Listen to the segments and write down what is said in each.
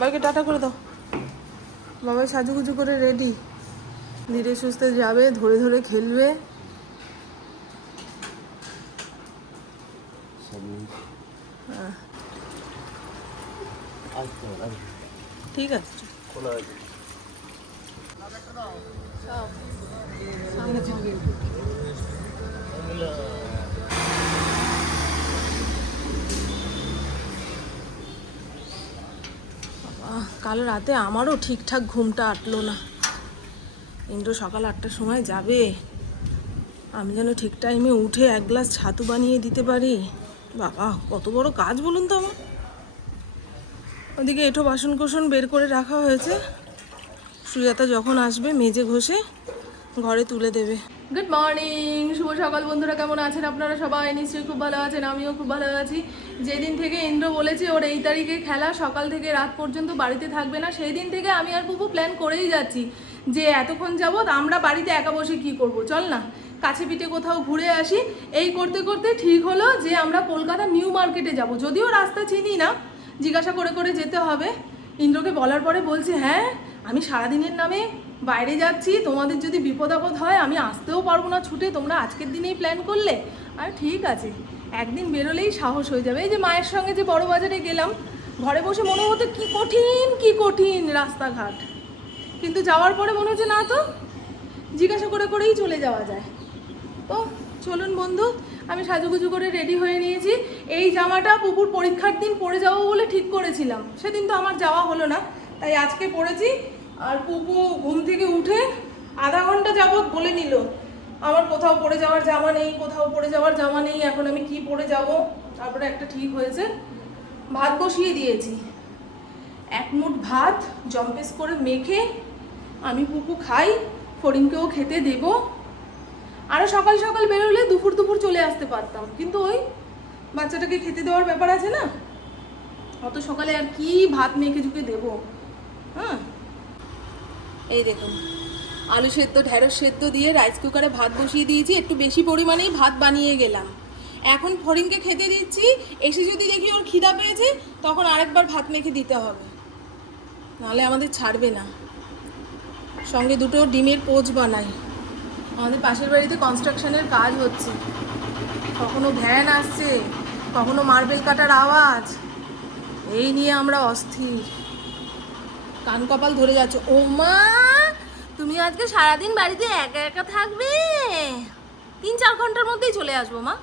বাইকে টাটা করে দাও। বাবাই সাজুগুজু করে রেডি ধীরে সুস্থে যাবে, ধরে ধরে খেলবে। ঠিক আছে সামনে চলে আহ, কাল রাতে আমারও ঠিকঠাক ঘুমটা আটলো না। ইন্দ্র সকাল আটটার সময় যাবে। আমি যেন ঠিক টাইমে উঠে এক গ্লাস ছাতু বানিয়ে দিতে পারি। বাবা, কত বড় কাজ বলুন তো আমার। ওদিকে এঁঠো বাসন কোসন বের করে রাখা হয়েছে। সুজাতা যখন আসবে, মেজে ঘষে ঘরে তুলে দেবে। গুড মর্নিং শুভ সকাল বন্ধুরা, কেমন আছেন আপনারা সবাই? নিশ্চয়ই খুব ভালো আছেন, আমিও খুব ভালো আছি। যেদিন থেকে ইন্দ্র বলেছে ওর এই তারিখে খেলা সকাল থেকে রাত পর্যন্ত বাড়িতে থাকবে না সেই দিন থেকে আমি আর পুপু প্ল্যান করেই যাচ্ছি যে এতক্ষণ যাবৎ আমরা বাড়িতে একা বসে কি করব। চল না, কাছে পিঠে কোথাও ঘুরে আসি। এই করতে করতে ঠিক হলো যে আমরা কলকাতা নিউ মার্কেটে যাব। যদিও রাস্তা চিনি না, জিজ্ঞাসা করে করে যেতে হবে। ইন্দ্রকে বলার পরে বলছে হ্যাঁ আমি সারাদিনের নামে বাইরে যাচ্ছি, তোমাদের যদি বিপদ আপদ হয়, আমি আসতেও পারব না ছুটে, তোমরা আজকের দিনেই প্ল্যান করলে। আর ঠিক আছে, একদিন বেরোলেই সাহস হয়ে যাবে। এই যে মায়ের সঙ্গে যে বড় বাজারে গেলাম, ঘরে বসে মনে হতো কি কঠিন কি কঠিন রাস্তাঘাট। কিন্তু যাওয়ার পরে মনে হচ্ছে, না তো, জিজ্ঞাসা করে করেই চলে যাওয়া যায়। তো চলুন বন্ধু, আমি সাজুগুজু করে রেডি হয়ে নিয়েছি। এই জামাটা পুকুর পরীক্ষার দিন পরে যাব বলে ঠিক করেছিলাম। সেদিন তো আমার যাওয়া হলো না, তাই আজকে পরেছি। আর পুপু ঘুম থেকে উঠে আধা ঘণ্টা যাবৎ বলে নিল, আমার কোথাও পরে যাওয়ার জামা নেই, কোথাও পরে যাওয়ার জামা নেই, এখন আমি কি পরে যাব? তারপরে একটা ঠিক হয়েছে, ভাত বসিয়ে দিয়েছি। এক মুঠ ভাত জম্পেস করে মেখে আমি পুপু খাই, ফড়িংকেও খেতে দেবো। আরও সকাল সকাল বেরোলে দুপুর দুপুর চলে আসতে পারতাম, কিন্তু ওই বাচ্চাটাকে খেতে দেওয়ার ব্যাপার আছে না? অত সকালে আর কি ভাত মেখে ঝুঁকে দেবো? হ্যাঁ? এই দেখুন, আলু সেদ্ধ, ঢেঁড়স সেদ্ধ দিয়ে রাইস কুকারে ভাত বসিয়ে দিয়েছি, একটু বেশি পরিমাণেই ভাত বানিয়ে গেলাম। এখন ফড়িংকে খেতে দিচ্ছি, এসে যদি দেখি ওর খিদা পেয়েছে, তখন আরেকবার ভাত মেখে দিতে হবে। নাহলে আমাদের ছাড়বে না। সঙ্গে দুটো ডিমের পোচ বানাই। আমাদের পাশের বাড়িতে কনস্ট্রাকশনের কাজ হচ্ছে। কখনো ভ্যান আসছে, কখনো মার্বেল কাটার আওয়াজ। এই নিয়ে আমরা অস্থির। কান কপাল ধরে যাচ্ছে। ও মা, তুমি আজকে সারাদিন বাড়িতে একা একা থাকবে? তিন চার ঘণ্টার মধ্যেই চলে আসব মা।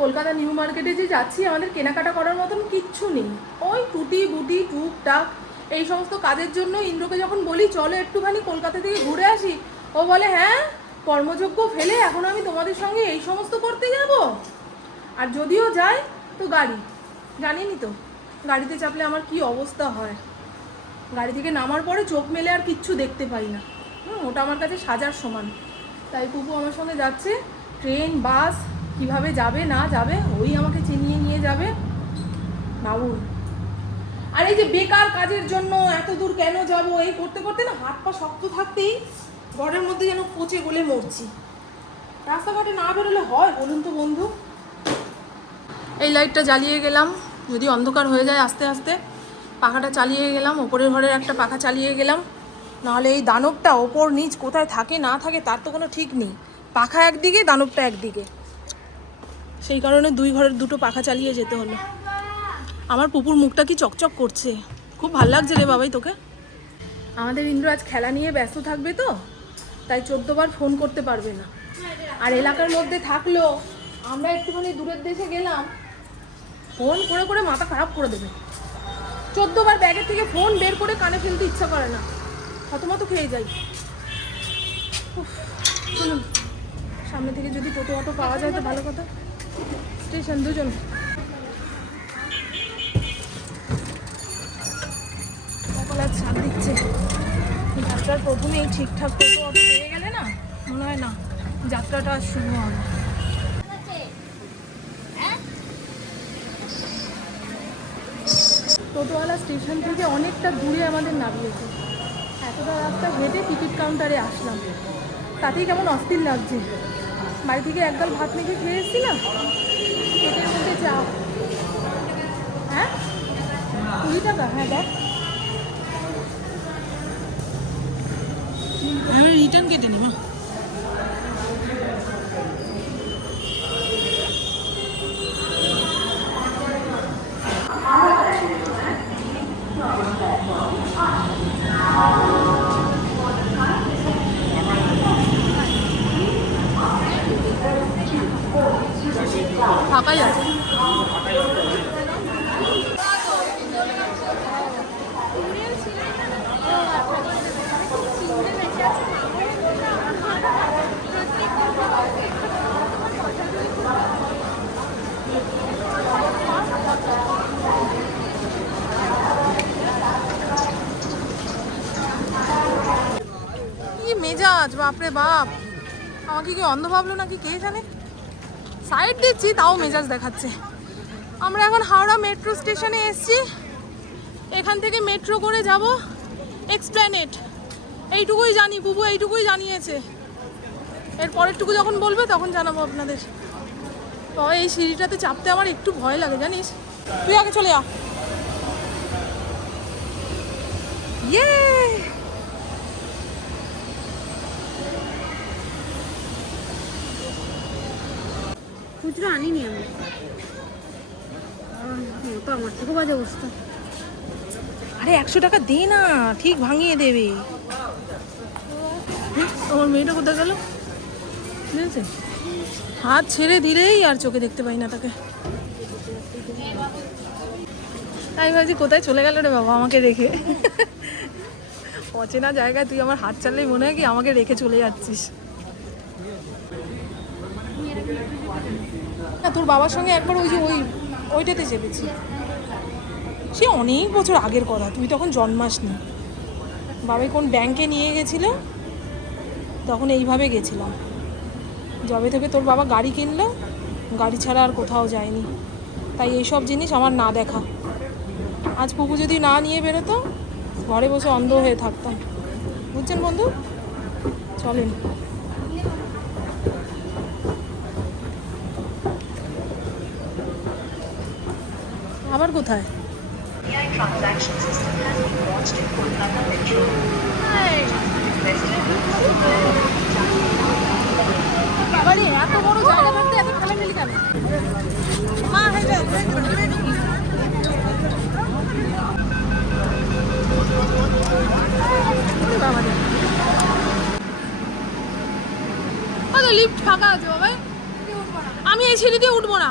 কলকাতা নিউ মার্কেটে যে যাচ্ছি, আমাদের কেনাকাটা করার মতন কিচ্ছু নেই। ওই টুটি বুটি, টুকটাক, এই সমস্ত কাজের জন্য ইন্দ্রকে যখন বলি, চলো একটুখানি কলকাতা থেকে ঘুরে আসি, ও বলে হ্যাঁ কর্মযোগ্য ফেলে এখন আমি তোমাদের সঙ্গে এই সমস্ত করতে যাব? আর যদিও যাই তো গাড়ি। জানিনি তো, গাড়িতে চাপলে আমার কি অবস্থা হয়? গাড়ি থেকে নামার পরে চোখ মেলে আর কিচ্ছু দেখতে পাই না। হুম, ওটা আমার কাছে সাজার সমান। তাই পুপু আমার সঙ্গে যাচ্ছে। ট্রেন, বাস, কীভাবে যাবে, না যাবে, ওই আমাকে চিনিয়ে নিয়ে যাবে। বাবুর আর এই যে বেকার কাজের জন্য এত দূর কেন যাব? এই করতে করতে না হাত পা শক্ত থাকতেই ঘরের মধ্যে যেন পচে গলে মরছি। রাস্তাঘাটে না বেরোলে হয়, বলুন তো বন্ধু। এই লাইটটা জ্বালিয়ে গেলাম। যদি অন্ধকার হয়ে যায় আস্তে আস্তে। পাখাটা চালিয়ে গেলাম, ওপরের ঘরের একটা পাখা চালিয়ে গেলাম। নাহলে এই দানবটা ওপর নিচ কোথায় থাকে, না থাকে, তার তো কোনো ঠিক নেই। পাখা একদিকে, দানবটা একদিকে। সেই কারণে দুই ঘরের দুটো পাখা চালিয়ে যেতে হলো। আমার পুপুর মুখটা কি চকচক করছে? খুব ভালো লাগছে রে বাবাই তোকে। আমাদের ইন্দ্র আজ খেলা নিয়ে ব্যস্ত থাকবে তো, তাই চোদ্দবার ফোন করতে পারবে না। আর এলাকার মধ্যে থাকল, আমরা একটুখানি দূরের দেশে গেলাম, ফোন করে করে মাথা খারাপ করে দেবে। চোদ্দবার ব্যাগের থেকে ফোন বের করে কানে ফেলতে ইচ্ছা করে না। হতমত খেয়ে যাই। চলুন। সামনে থেকে যদি টোটো অটো পাওয়া যায় তো ভালো কথা। স্টেশন দুজন। কপাল আজ ছাড় দিচ্ছে। যাত্রার প্রথমেই ঠিকঠাক টোটো অটো পেয়ে গেলে না, মনে হয় না যাত্রাটা শুরু হবে। টোটোওয়ালা স্টেশন থেকে অনেকটা দূরে আমাদের নামিয়েছে। এতটা রাস্তা হেঁটে টিকিট কাউন্টারে আসলাম। তাতেই কেমন অস্থির লাগছে। বাড়ি থেকে একদল ভাত মেখে খেয়ে এসছি না? পেটের মধ্যে চা। হ্যাঁ? কুড়ি টাকা? হ্যাঁ দেখ। রিটার্ন কেটে নিই বাপ। আমাকে কি অন্ধ ভাবলো নাকি? কে জানে? সাইড দিচ্ছি তাও মেজাজ দেখাচ্ছে। আমরা এখন হাওড়া মেট্রো স্টেশনে এসেছি। এখান থেকে মেট্রো করে যাব এক্সপ্ল্যানেট এইটুকুই জানি, বুবু এইটুকুই জানিয়েছে। এর পরেরটুকু যখন বলবে, তখন জানাব আপনাদের। বাবা, এই সিঁড়িটাতে চাপতে আমার একটু ভয় লাগে, জানিস? তুই আগে চলে আ ইয়ে! খুচরো আনিনি আমি। তো আমার? থেকে বাজে অবস্থা? আরে একশো টাকা দে না ঠিক ভাঙিয়ে দেবে। আমার মেয়েটা কোথায় গেল? বুঝেছে হাত ছেড়ে দিলেই আর চোখে দেখতে পাই না তাকে। তাই ভাবছি কোথায় চলে গেল রে বাবা আমাকে রেখে অচেনা জায়গায় তুই আমার হাত চাললেই মনে হয় কি আমাকে রেখে চলে যাচ্ছিস। না, তোর বাবার সঙ্গে একবার ওই যে ওই, ওইটাতে চেপেছি সে অনেক বছর আগের কথা তুই তখন জন্মাসনি। বাবাই কোন ব্যাংকে নিয়ে গেছিল, তখন এইভাবে গেছিলাম। যবে থেকে তোর বাবা গাড়ি কিনলো, গাড়ি ছাড়া আর কোথাও যায়নি। তাই এইসব জিনিস আমার না দেখা। আজ পুকু যদি না নিয়ে বেরোতো, ঘরে বসে অন্ধ হয়ে থাকতাম। বুঝছেন বন্ধু? চলেন। Kolkata কোথায় বাবারে এত বড় জায়গা থাকতে এত ঠেলাঠেলি কেন? মা লিফট ফাঁকা আছে বাবাই। আমি এই সিঁড়ি দিয়ে উঠবো না।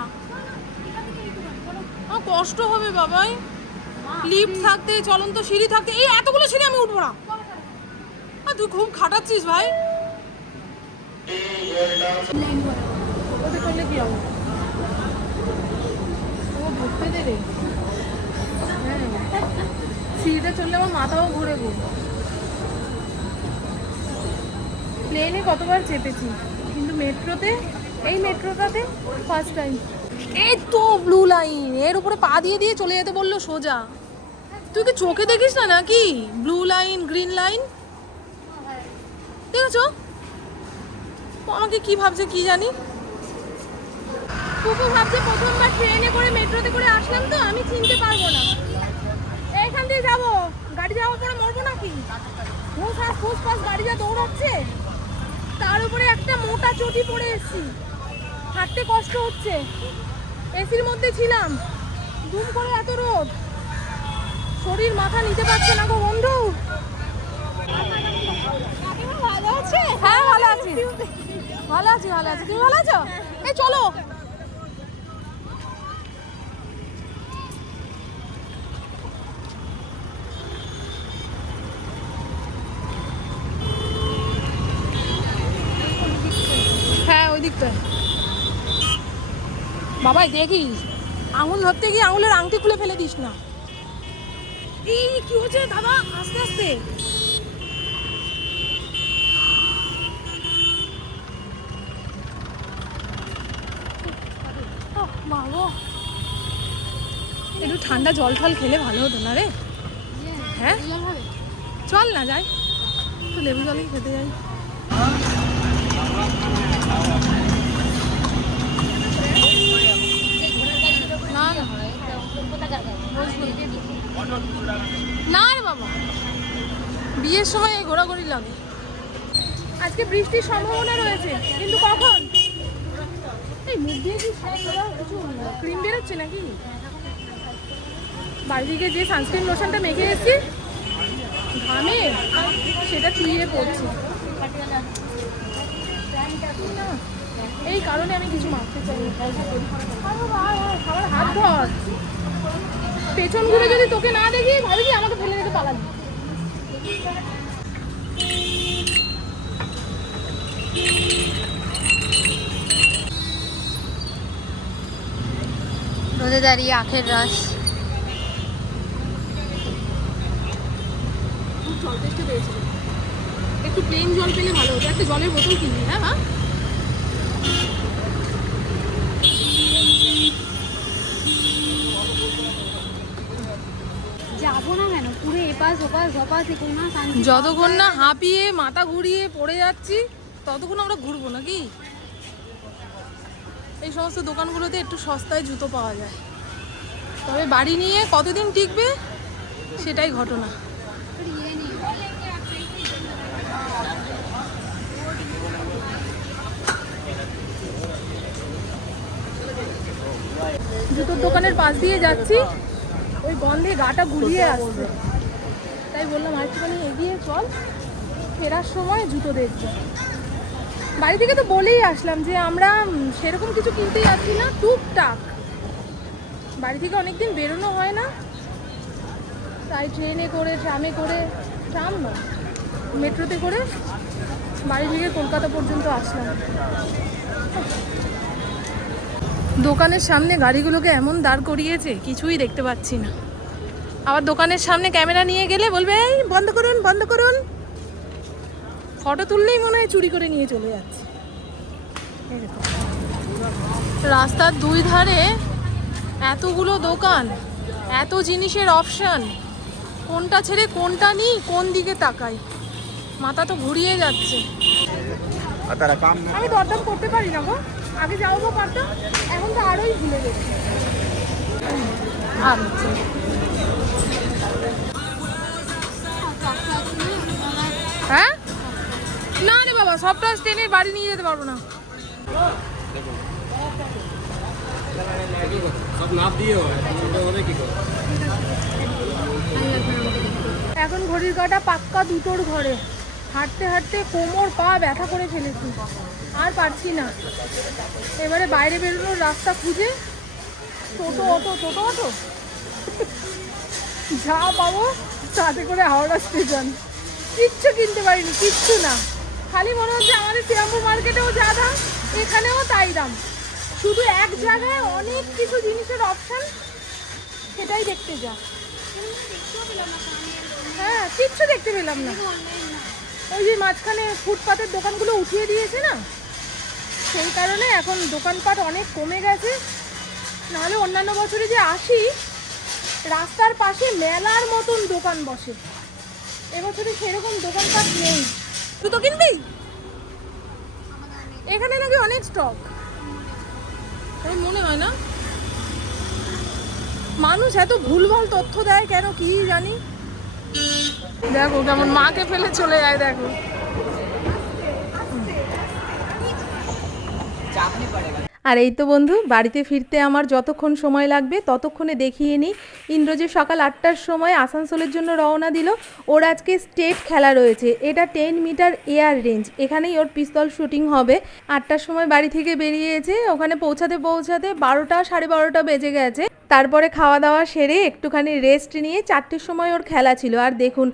আমার কষ্ট হবে বাবাই। লিফট থাকতে চলন্ত সিঁড়ি থাকতে এই এতগুলো সিঁড়ি আমি উঠবো না। আর তুই খুব খাটাচ্ছিস ভাই। কি হবে ও ঢুকতে দেবে হ্যাঁ সিঁড়িটা চললে আমার মাথাও ঘুরে গো। প্লেনে কতবার চেপেছি, কিন্তু মেট্রোতে, এই মেট্রোটাতে ফার্স্ট টাইম এই তো ব্লু লাইন এর উপরে পা দিয়ে দিয়ে চলে যেতে বলল সোজা। তুই কি চোখে দেখিস না নাকি? ব্লু লাইন গ্রিন লাইন দেখেছ? আমাকে কি ভাবছে কি জানি? কুকু ভাবছে প্রথমবার ট্রেনে করে, মেট্রোতে করে আসলাম তো, আমি চিনতে পারব না। এইখান দিয়ে যাব। গাড়ি যাওয়ার পরে মরবো নাকি? হুস হাস ফুস ফাস গাড়ি যা দৌড়াচ্ছে। তার উপরে একটা মোটা চটি পড়ে এসেছি। হাঁটতে কষ্ট হচ্ছে। এসির মধ্যে ছিলাম। দুম করে এত রোদ। শরীর মাথা নিতে পারছে না গো বন্ধু। ভালো আছে? হ্যাঁ ভালো আছি। ভালো আছি ভালো আছি। তুমি ভালো আছো? এই চলো। হ্যাঁ ওই দিকটায়। বাবাই দেখিস, আঙুল ধরতে গিয়ে আঙুলের আংটি খুলে ফেলে দিস না। এই, কি হচ্ছে দাদা? আস্তে আস্তে। গো। একটু ঠান্ডা জল টল খেলে ভালো হতো না রে? হ্যাঁ? চল না, যাই। একটু লেবু জলই খেতে যাই না না না রে বাবা। বিয়ের সময় ঘোরাঘুরি লাগে। আজকে বৃষ্টির সম্ভাবনা রয়েছে, কিন্তু কখন? এই মুখ ক্রিম বেরোচ্ছে নাকি? বাড়ি থেকে যে সানস্ক্রিন লোশনটা মেখে এসেছি, ঘামে সেটা চুইয়ে পড়ছে। না, এই কারণে আমি কিছু মাখতে চাই আমার হাত ধর। পেছন ঘুরে যদি তোকে না দেখি ভাবি কি আমাকে ফেলে রেখে পালাবি রোদে দাঁড়িয়ে আখের রস। জল পেয়েছিল। একটু প্লেন জল পেলে ভালো হতো। একটা জলের বোতল কিনবি হ্যাঁ মা যাব না কেন পুরো এপাশ ওপাশ ধপাশ এ কোনো শান্তি যতক্ষণ না হাঁপিয়ে মাথা ঘুরিয়ে পড়ে যাচ্ছি, ততক্ষণ আমরা ঘুরবো নাকি? এই সমস্ত দোকানগুলোতে একটু সস্তায় জুতো পাওয়া যায়। তবে বাড়ি নিয়ে কতদিন টিকবে, সেটাই ঘটনা। জুতোর দোকানের পাশ দিয়ে যাচ্ছি, ওই গন্ধে গাটা গুলিয়ে আসছে। তাই বললাম, আর একটুখানি এগিয়ে চল, ফেরার সময় জুতো দেখব বাড়ি থেকে তো বলেই আসলাম যে আমরা সেরকম কিছু কিনতে যাচ্ছি না, টুকটাক। বাড়ি থেকে অনেকদিন বেরোনো হয় না। তাই ট্রেনে করে, ট্রামে করে, ট্রাম না, মেট্রোতে করে বাড়ি থেকে কলকাতা পর্যন্ত আসলাম। দোকানের সামনে গাড়িগুলোকে এমন দাঁড় করিয়েছে, কিছুই দেখতে পাচ্ছি না। আবার দোকানের সামনে ক্যামেরা নিয়ে গেলে বলবে এই বন্ধ করুন বন্ধ করুন। ফটো তুললেই মনে হয় চুরি করে নিয়ে চলে যাচ্ছে। রাস্তার দুই ধারে এতগুলো দোকান এত জিনিসের অপশান কোনটা ছেড়ে কোনটা নিই কোন দিকে তাকাই? মাথা তো ঘুরিয়ে যাচ্ছে। আমি দরদাম করতে পারি না গো। আগে যাও বা পারতাম এখন তো আরোই ভুলে গেছি। আর হ্যাঁ? না রে বাবা সবটা ট্রেনে বাড়ি নিয়ে যেতে পারব না। সব এখন ঘড়ির কাটা পাক্কা দুটোর ঘরে। হাঁটতে হাঁটতে কোমর পা ব্যথা করে ফেলেছি আর পারছি না। এবারে বাইরে বেরোনোর রাস্তা খুঁজে টোটো অটো টোটো অটো। যা পাবো তাতে করে হাওড়া স্টেশন। কিচ্ছু কিনতে পারিনি, কিচ্ছু না। খালি মনে হচ্ছে আমাদের শ্রীরামপুর মার্কেটেও যা দাম, এখানেও তাই দাম। শুধু এক জায়গায় অনেক কিছু জিনিসের অপশান সেটাই দেখতে যা। হ্যাঁ কিচ্ছু দেখতে পেলাম না। ওই যে মাঝখানে ফুটপাতের দোকানগুলো উঠিয়ে দিয়েছে না? সেই কারণে এখন দোকানপাট অনেক কমে গেছে। নাহলে অন্যান্য বছরে যে আসি রাস্তার পাশে মেলার মতন দোকান বসে। এবছরে সেরকম দোকানপাট নেই। তুই তো কিনবি? এখানে নাকি অনেক স্টক আমার মনে হয় না? মানুষ এত ভুলভাল তথ্য দেয় কেন কি জানি? দেখো কেমন মাকে ফেলে চলে যায় দেখো। আর এই তো বন্ধু, বাড়িতে ফিরতে আমার যতক্ষণ সময় লাগবে ততক্ষণে দেখিয়ে নিই। ইন্দ্র যে সকাল আটটার সময় আসানসোলের জন্য রওনা দিল। ওর আজকে স্টেট খেলা রয়েছে। এটা টেন মিটার এয়ার রেঞ্জ। এখানেই ওর পিস্তল শুটিং হবে। আটটার সময় বাড়ি থেকে বেরিয়েছে। ওখানে পৌঁছাতে পৌঁছাতে বারোটা, সাড়ে বারোটা বেজে গেছে। তারপরে খাওয়া দাওয়া সেরে একটুখানি রেস্ট নিয়ে চারটের সময় ওর খেলা ছিল। আর দেখুন,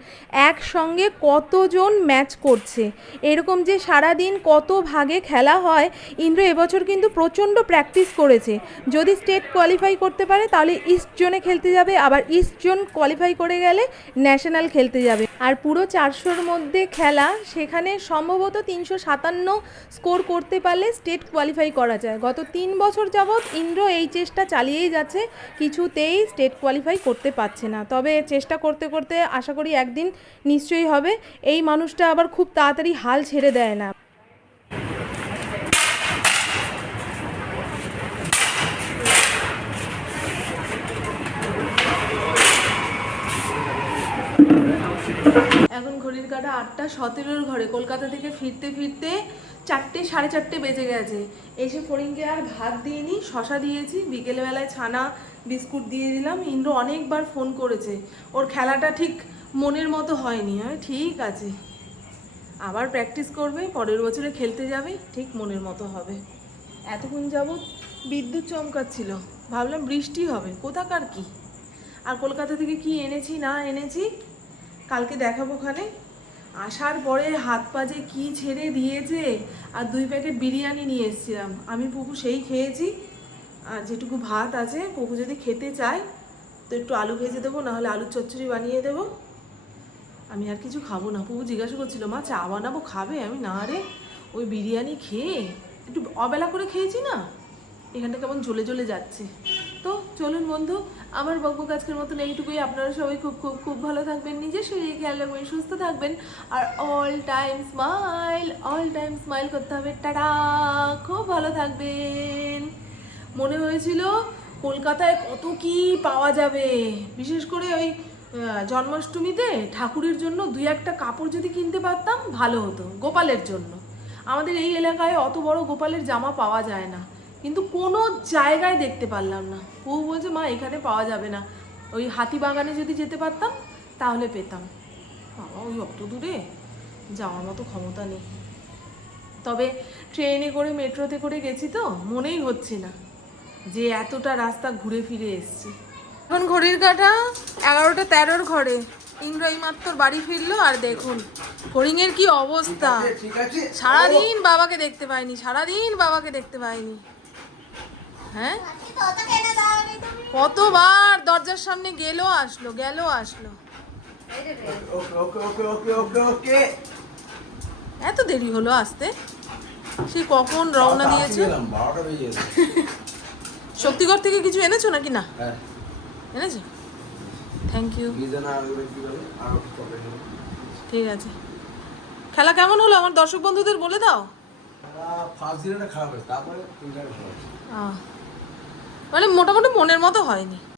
একসঙ্গে কতজন ম্যাচ করছে। এরকম যে সারা দিন কত ভাগে খেলা হয়, ইন্দ্র এবছর কিন্তু প্রচণ্ড প্র্যাকটিস করেছে। যদি স্টেট কোয়ালিফাই করতে পারে, তাহলে ইস্ট জোনে খেলতে যাবে, আবার ইস্ট জোন কোয়ালিফাই করে গেলে ন্যাশনাল খেলতে যাবে। আর পুরো চারশোর মধ্যে খেলা, সেখানে সম্ভবত তিনশো সাতান্ন স্কোর করতে পারলে স্টেট কোয়ালিফাই করা যায়। গত তিন বছর যাবৎ ইন্দ্র এই চেষ্টা চালিয়েই যাচ্ছে, কিছুতেই স্টেট কোয়ালিফাই করতে পারছে না। তবে চেষ্টা করতে করতে আশা করি একদিন নিশ্চয়ই হবে। এই মানুষটা আবার খুব তাড়াতাড়ি হাল ছেড়ে দেয় না। এখন ঘড়ির কাটা আটটা, সতেরোর ঘরে। কলকাতা থেকে ফিরতে ফিরতে চারটে, সাড়ে চারটে বেজে গেছে। এসে ফড়িংকে আর ভাত দিইনি, শশা দিয়েছি, বিকেলবেলায় ছানা, বিস্কুট দিয়ে দিলাম। ইন্দ্র অনেকবার ফোন করেছে। ওর খেলাটা ঠিক মনের মতো হয়নি। আমি ঠিক আছে। আবার প্র্যাকটিস করবে, পরের বছরে খেলতে যাবে, ঠিক মনের মতো হবে। এতক্ষণ যাবৎ বিদ্যুৎ চমকাচ্ছিল। ভাবলাম বৃষ্টি হবে, কোথাকার কি? আর কলকাতা থেকে কি এনেছি, না এনেছি কালকে দেখাবো ওখানে। আসার পরে হাত পা যে কী ছেড়ে দিয়েছে, আর দুই প্যাকেট বিরিয়ানি নিয়ে এসেছিলাম। আমি পুকু সেই খেয়েছি, আর যেটুকু ভাত আছে, পুকু যদি খেতে চায়, তো একটু আলু ভেজে দেবো, নাহলে আলুর চচ্চড়ি বানিয়ে দেবো। আমি আর কিছু খাব না। পুকু জিজ্ঞাসা করছিল, মা, চা বানাবো, খাবে? আমি, না রে, ওই বিরিয়ানি খেয়ে একটু অবেলা করে খেয়েছি না? এখানটা কেমন জ্বলে জ্বলে যাচ্ছে। তো চলুন বন্ধু, আমার বকবক আজকের মতন এইটুকুই। আপনারা সবাই খুব খুব খুব ভালো থাকবেন, নিজের শরীরে খেয়াল রাখবেন, সুস্থ থাকবেন। আর all time smile all time smile করতে হবে। টাটা! খুব ভালো থাকবেন। মনে হয়েছিল কলকাতায় কত কি পাওয়া যাবে? বিশেষ করে ওই জন্মাষ্টমীতে ঠাকুরের জন্য দুই একটা কাপড় যদি কিনতে পারতাম, ভালো হতো, গোপালের জন্য। আমাদের এই এলাকায় অত বড় গোপালের জামা পাওয়া যায় না। কিন্তু কোনো জায়গায় দেখতে পারলাম না। ও বলছে মা এখানে পাওয়া যাবে না। ওই হাতিবাগানে যদি যেতে পারতাম তাহলে পেতাম। বাবা ওই অত দূরে? যাওয়ার মতো ক্ষমতা নেই। তবে ট্রেনে করে মেট্রোতে করে গেছি তো মনেই হচ্ছে না যে এতটা রাস্তা ঘুরে ফিরে এসেছি। এখন ঘড়ির কাটা এগারোটা তেরোর ঘরে। ইন্দ্র মাত্র বাড়ি ফিরলো আর দেখুন হরিণের কি অবস্থা। সারাদিন বাবাকে দেখতে পাইনি সারাদিন বাবাকে দেখতে পাইনি। হ্যাঁ? কতবার দরজার সামনে গেল আসলো গেলো আসলো। এত দেরি হলো আসতে? সে কখন রওনা দিয়েছে? শক্তিগড় থেকে কিছু এনেছো নাকি না? এনেছো? থ্যাংক ইউ ঠিক আছে। খেলা কেমন হলো? আমার দর্শক বন্ধুদের বলে দাও। ফার্স্ট দিনটা খারাপ হয়েছে তারপরে তিনটা খারাপ হয়েছে। মানে মোটামুটি মনের মতো হয়নি।